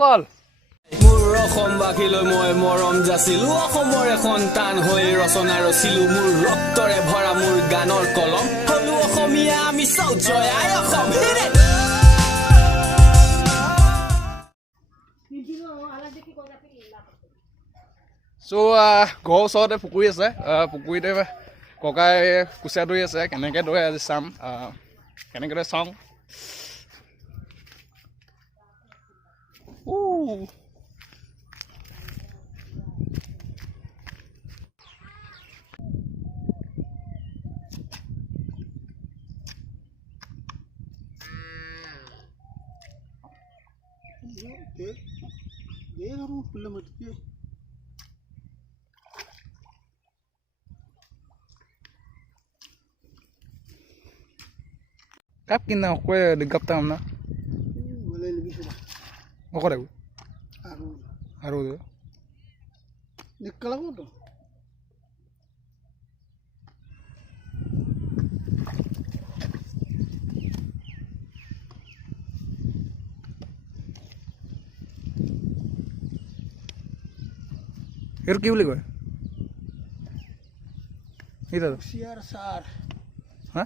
কল মোৰ অসমবাসীলৈ মই মৰম যাচিলো অসমৰে সন্তান হৈ ৰচনা ৰচিলো মোৰ ৰক্তৰে ভৰা মোৰ গানৰ কলম হলো অসমীয়া আমি চাও জয় আই অসম ঘৰৰ ওচৰতে পুখুৰী আছে পুখুৰীতে ককাই কুচিয়া ধৰি আছে কেনেকৈ ধৰে আজি চাম কেনেকৈ ধৰে চাওঁ Kap kina kue digap tam na. Boleh lebih sudah. Mau kau dah? Aru. Aru tu. Nikal aku tu. Itu kau boleh kau? Itu. Siar sar. Hah?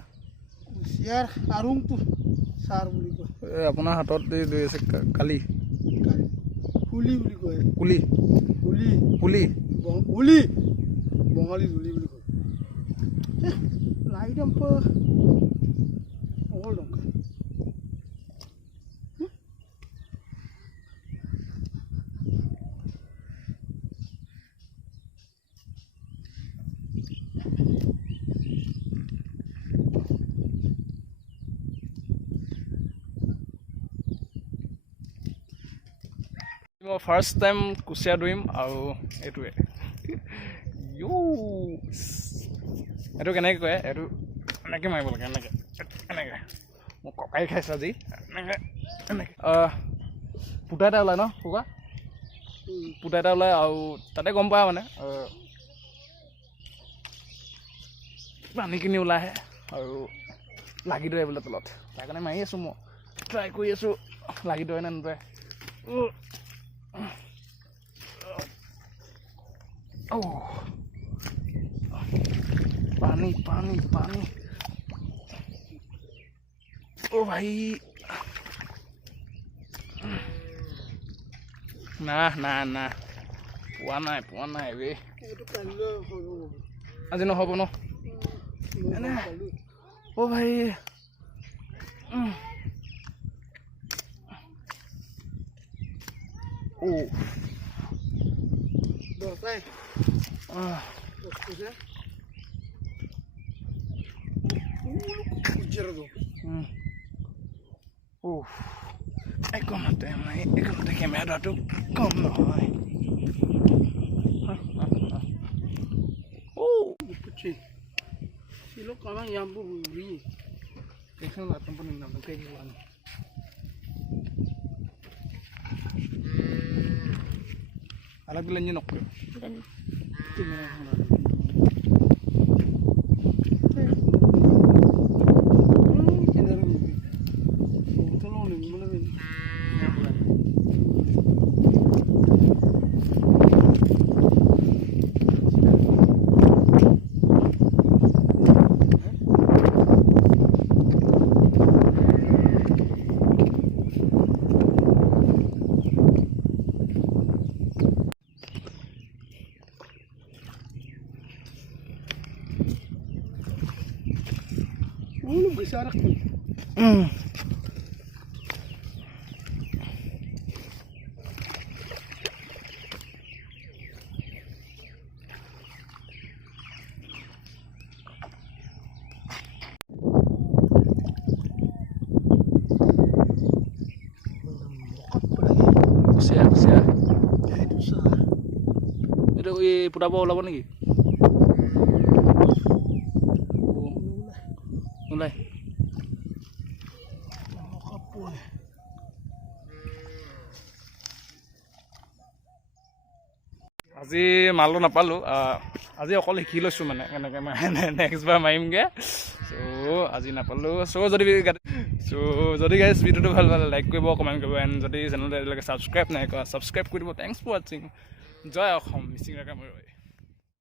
Siar arung tu sar buli ko. Apuna hatot de se kali. Uli buli ko. Uli. Uli. Uli. Uli. Bongali uli buli ko. Lai dam pa. Hold on. মই first time কুচিয়া ধৰিম আৰু এইটোৱে এইটো কেনেকৈ কয় এইটো এনেকৈ মাৰিব লাগে এনেকৈ এনেকৈ মোক ককাই খাইছে আজি এনেকৈ এনেকৈ ফুটা এটা ওলায় ন কুকা ফুটা এটা ওলায় আৰু তাতে গম পায় মানে পানীখিনি ওলাই আহে আৰু লাগি ধৰে বোলে তলত তাৰ কাৰণে মাৰি আছোঁ মই ট্ৰাই কৰি আছোঁ লাগি ধৰে নে নধৰে पानी पानी पानी ओ भाई ना ना ना পোৱা নাই বে আজি নহ'ব ন ও ভাই ও Dosa. Dosa. Ujar tu. Ekor mata kamera tu kom nahi. Kecil. Silo kalang yang buri. Ekor mata pun ni nampak kayak gimana. Alag bilang nyo nok. Tingnan mo na. Besar aku. Kusia. Itu besar. Itu pura-pura olah apa lagi? Mulai. আজি মালো নাপালোঁ আজি অকল শিকি লৈছোঁ মানে কেনেকৈ next বাৰ মাৰিমগৈ চ' আজি নাপালোঁ যদি গাইজ ভিডিঅ'টো ভাল পালে লাইক কৰিব কমেণ্ট কৰিব এণ্ড যদি চেনেলটো আজিলৈকে ছাবস্ক্ৰাইব নাই কৰা ছাবস্ক্ৰাইব কৰি দিব থেংকছ ফৰ ৱাচিং জয় অসম মিচিং ৰাকা মই